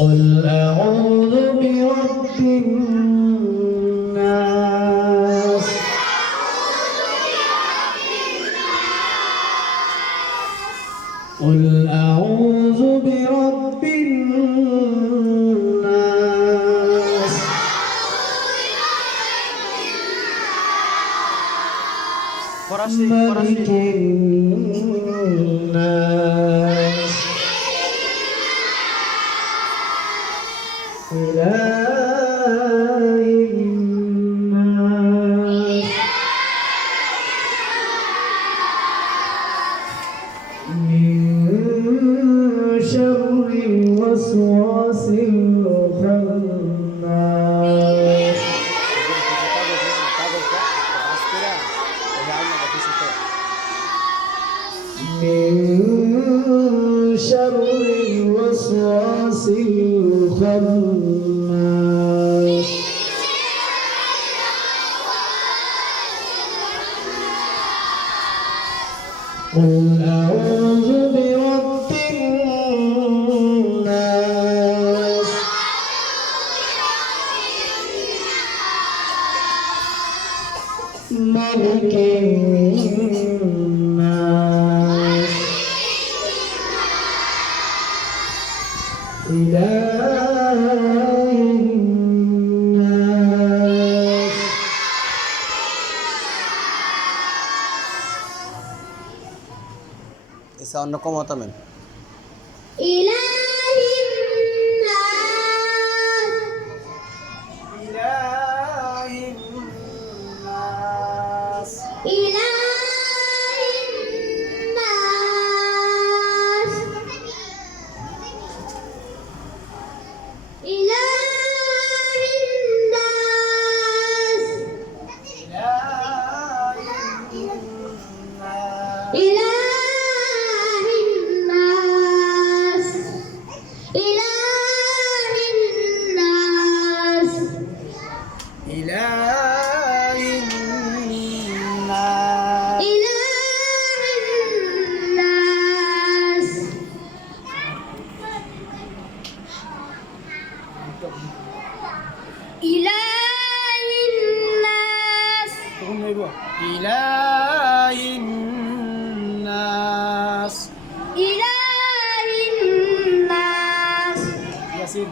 قل أعوذ برب الناس قل أعوذ برب الناس ملك الناس إله الناس من شر الوسواس الخناس من شر الوسواس الخناس قل أعوذ برب الناس ملك الناس إله الناس إذا أنكم أتمنى إله الناس إله الناس إله الناس إله الناس إله الناس إله الناس إله الناس إله الناس إله الناس إله الناس إله الناس ياسين